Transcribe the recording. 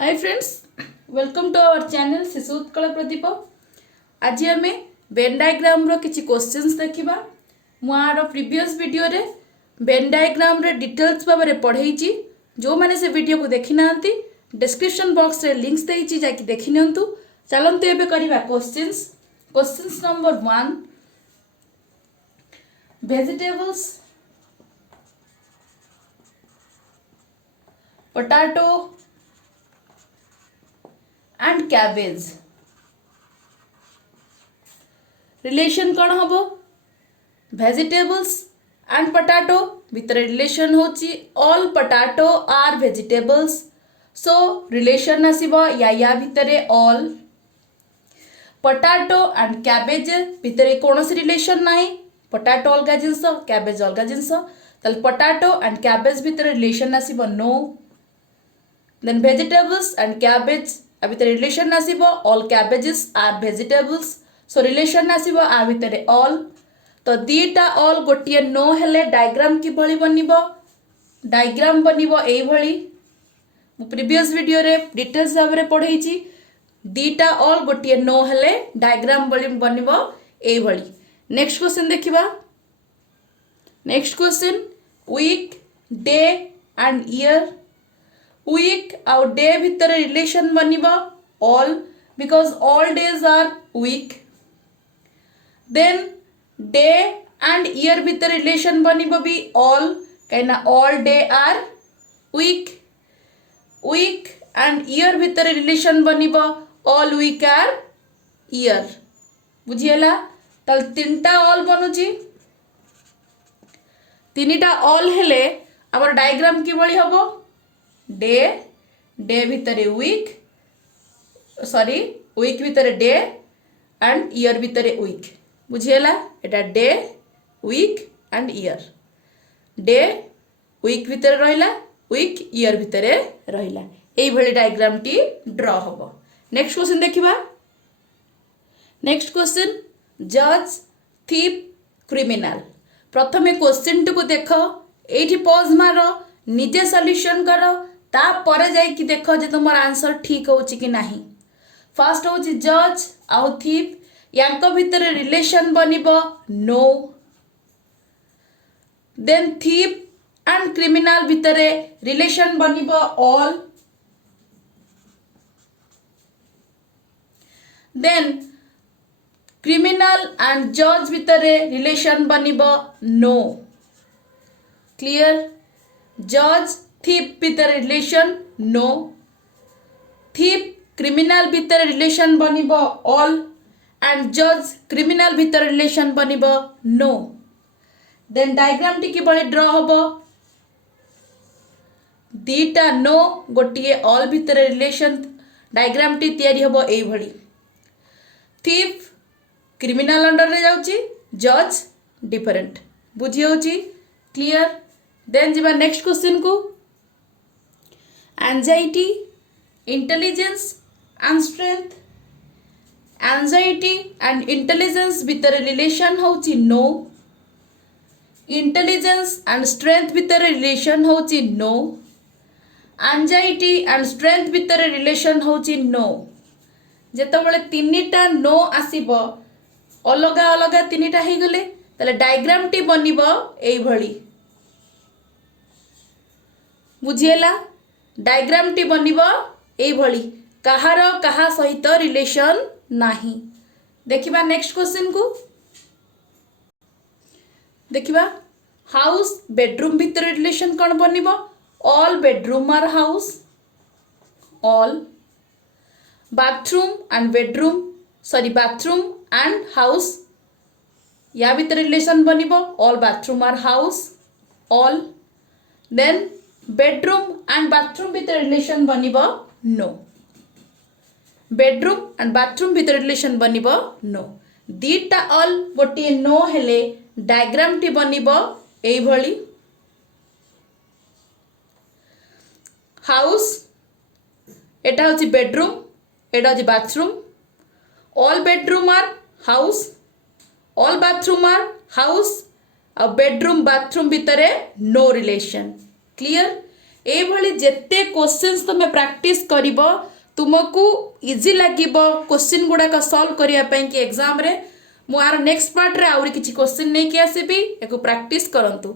Hi friends, welcome to our channel Shishu Utkal Pradeep. आज आम Venn diagram रो किछि क्वेश्चंस देखिबा। मुआर प्रीवियस वीडियो रे वेन डायग्राम रे डिटेल्स भाबरे पढ़ेइछि। जो माने से वीडियो को देखि नांती डिस्क्रिप्शन बॉक्स रे लिंक्स देइछि, जाकि देखि नियंतु। चलंतु एबे करिबा questions. Questions number 1, vegetables potato and cabbage relation कौन हम? वेजिटेबल्स एंड पोटैटो भितर रिलेशन होची all potato are vegetables. So relation आसीबो या भितर ऑल। पोटैटो एंड कैबेज भितर कौनसी रिलेशन नाही। पोटैटो अलगा जिनस, कैबेज अलगा जिनस। ताल पोटैटो एंड कैबेज भितर रिलेशन आसीबो no. Then vegetables and cabbage आ भितर रिलेशन आसीबो all cabbages are vegetables. So relation आसीबो आ भितर ऑल। तो दीटा ऑल गोटिए नो हेले डायग्राम कि भली बनिबो? डायग्राम बनिबो एई भली। मु प्रीवियस वीडियो रे डिटेल्स भाबरे पढेइछि। दीटा ऑल गोटिए नो हेले डायग्राम भली बनिबो एई भली। नेक्स्ट क्वेश्चन देखिबा। Next question, week, day and year. Week आउ डे भितर रिलेशन बनिबा all, because all days are week. Then day and year भितर रिलेशन बनिबा भी ऑल, कहिना all day are week. Week and year भितर रिलेशन बनिबा ऑल वीक आर ईयर। बुझिएला? तल तीनटा ऑल बनुची। तीनटा ऑल हेले हमर डायग्राम कि भली हबो? डे, डे भितर वीक, सॉरी वीक भितर डे एंड ईयर भितर वीक। बुझिएला? एटा day, week and year. Day week भितर रहिला, वीक ईयर भितर रहिला। एई भली डायग्राम टी ड्रा हबो। नेक्स्ट क्वेश्चन देखिबा। नेक्स्ट क्वेश्चन, जज, थीप, क्रिमिनल। प्रथमे क्वेश्चन टू को देख, एठी पॉज मारो, निजे सॉल्यूशन करो, ता परे जाई कि देखो जे तुमर आंसर ठीक होची कि नाही। फर्स्ट होची जज आउ थीप, यांको भितर रिलेशन बनिबो no. Then thief and criminal भितर रिलेशन बनिबो ऑल। देन क्रिमिनल एंड जज भितर रिलेशन बनिबो नो। क्लियर? जज थीप भितर रिलेशन नो। थीप क्रिमिनल भितर रिलेशन बनिबो ऑल एंड जज क्रिमिनल भितर रिलेशन बनिबो नो। देन डायग्राम टी कि बळे ड्रा हबो? दीटा नो गोटिए ऑल भितर रिलेशन डायग्राम टी तयारी हबो एई भली। थीप क्रिमिनल अंडर रे जाउची, जज डिफरेंट। बुझी होची? क्लियर? देन जिबा नेक्स्ट क्वेश्चन को। Anxiety, intelligence and strength. Anxiety and intelligence भितर रिलेशन होची नो। इंटेलिजेंस एंड स्ट्रेंथ भितर रिलेशन होची नो। एंजाइटी एंड स्ट्रेंथ भितर रिलेशन होची नो। जेतबेले तीनटा नो आसीबो, अलगा अलगा तीनटा हे गले, तले डायग्राम टी बनिबो एई भली। बुझिएला? डायग्राम टी बनिबो एई भली। कहार कहा सहित रिलेशन नाही। देखिबा नेक्स्ट क्वेश्चन को। देखिबा, हाउस, बेडरूम भितर रिलेशन कौन बनिबो? All bedroom are house, all. Bathroom and bedroom, sorry bathroom and house, या भितर रिलेशन बनिबो all bathroom are house, all. Then bedroom and bathroom भितर रिलेशन बनिबो नो। बेडरूम एंड बाथरूम भितर रिलेशन बनिबो नो। दीटा ऑल गोटिए नो हेले डायग्राम टी बनिबो एई भली। हाउस, एटा होची बेडरूम, एटा होची bathroom. All bedroom are house, all bathroom are house, आ बेडरूम बाथरूम भितर नो रिलेशन। क्लियर? एभली जेते क्वेश्चंस तुम प्रैक्टिस करिबो तुमको इजी लागिबो क्वेश्चन गुड़ाक सॉल्व करिया पई कि एग्जाम रे मु आर नेक्स्ट पार्ट रे आउरी किछि क्वेश्चन नै कि आसीबी एको प्रैक्टिस करंतु।